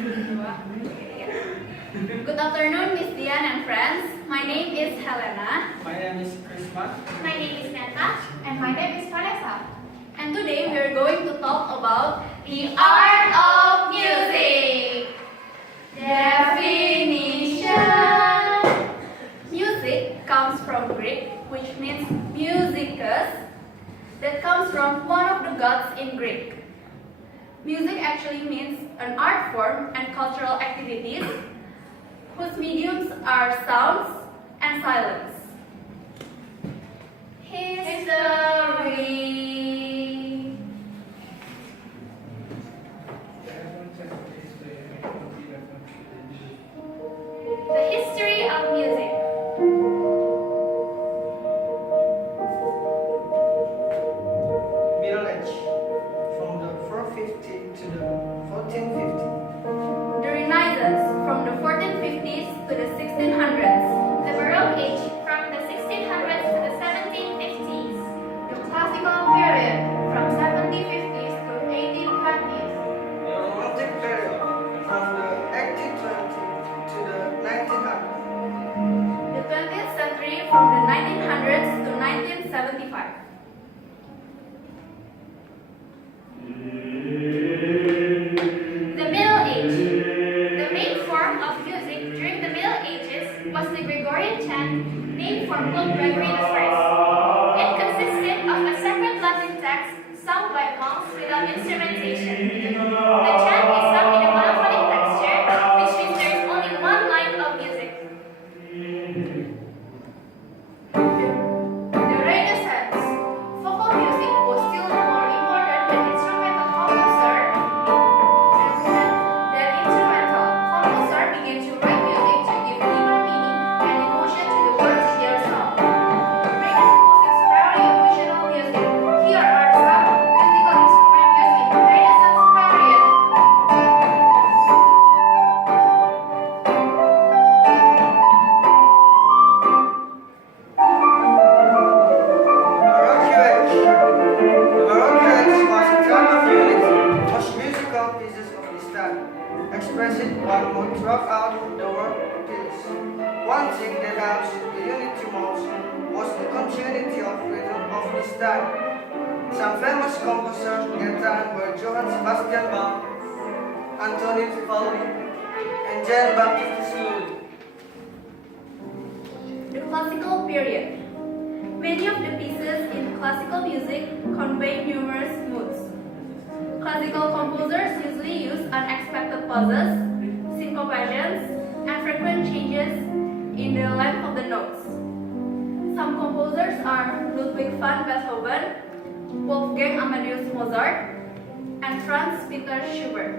Good afternoon, Miss Dian and friends. My name is Helena. My name is Christman. My name is Neta. And my name is Vanessa. And today we are going to talk about the art of music. Definition. Music comes from Greek, which means musicus. That comes from one of the gods in Greek. Music actually means an art form and cultural activities whose mediums are sounds and silence. History. The history of music. Middle Age, from the 450 to the 1450. The Renaissance, from the 1450s to the 1600s. The Baroque Age, from the 1600s to the 1750s. The Classical period, from 1750s to 1820s. The Romantic period, from the 1820 to the 1900. The 20th century, from the 1900s to 1975. The Middle Age. The main form of music during the Middle Ages was the Gregorian chant, named for Pope Gregory I. It consisted of a separate Latin text sung by monks without instrumentation. The chant is sung in a monophonic texture, which means there is only one line of music. The Renaissance. Vocal music was still more important than instrumental composer. Began to write music to give deeper meaning and emotion to the words in their song. Renaissance was very emotional music. Here are some musical instruments used in the Renaissance period. Baroque Age. The Baroque Age was a time of unity. Most musical pieces of this time expressing one mood throughout the work piece. One thing that helps the unity most was the continuity of rhythm of this time. Some famous composers in that time were Johann Sebastian Bach, Antonio Vivaldi, and Jean Baptiste Lully. The Classical period. Many of the pieces in classical music convey numerous moods. Classical composers usually use unexpected pauses, syncopations, and frequent changes in the length of the notes. Some composers are Ludwig van Beethoven, Wolfgang Amadeus Mozart, and Franz Peter Schubert.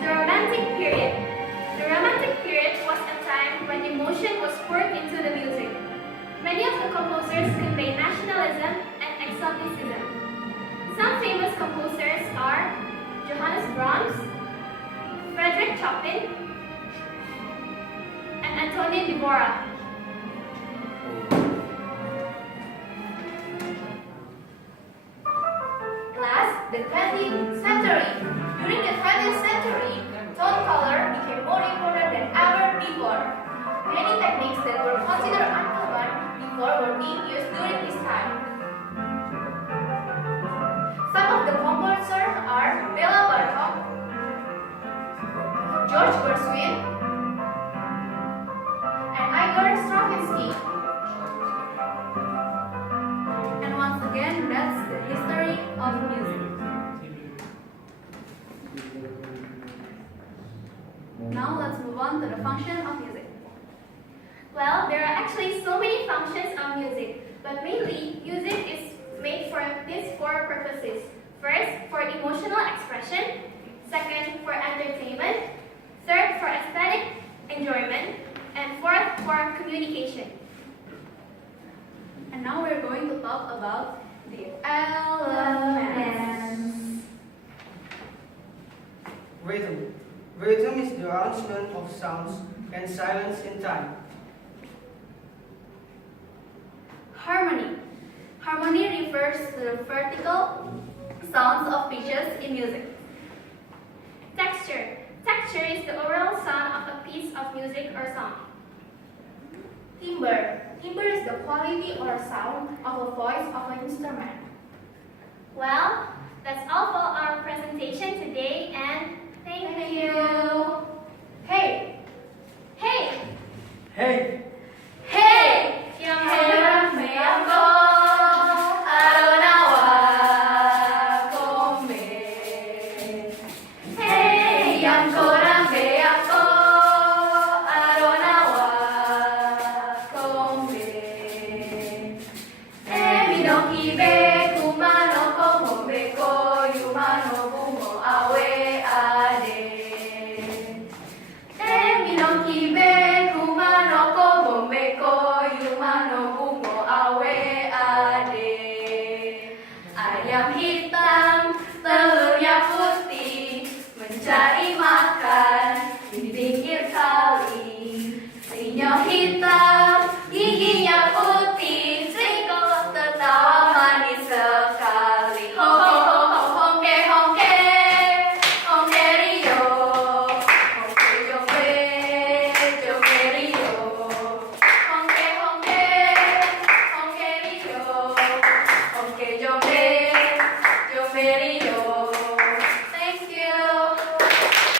The Romantic period. The Romantic period was a time when emotion was poured into the music. Many of the composers convey nationalism and exoticism. Some famous composers are Johannes Brahms, Frederick Chopin, and Antonin Dvorak. Last, the 20th century. During the 20th century, tone color became more important than ever before. Many techniques that were considered uncommon before were being used during this time. Some of the composers are Bela Bartok, George Gershwin, and Igor Stravinsky. And once again, that's the history of music. Now let's move on to the function of music. Well, there are actually so many functions of music, but mainly music is made for these four purposes. First, for emotional expression. Second, for entertainment. Third, for aesthetic enjoyment. And fourth, for communication. And now we're going to talk about the elements. Rhythm. Rhythm is the arrangement of sounds and silence in time. Harmony. Harmony refers to the vertical, sounds of pitches in music. Texture. Texture is the overall sound of a piece of music or song. Timbre. Timbre is the quality or sound of a voice of an instrument. Well, that's all for our presentation today, and thank you. Hey! Hey! Hey! Hey! Yang merame ako, aronawa kome. Hey, yang korame ako, aronawa kome. Emi no kibe kumano komo ko yumano bumo awe ade. Emi no kibe kumano komo ko yumano bumo awe ade. Ayam hitam, telurnya putih, mencari makan di pinggir kali. Sinyo hitam, giginya putih, singkong tertawa manis sekali. Ho ho ho ho hongke hongke, hongke rio, hongke jombe, jombe rio. Hongke hongke, hongke rio, hongke jombe, jombe rio.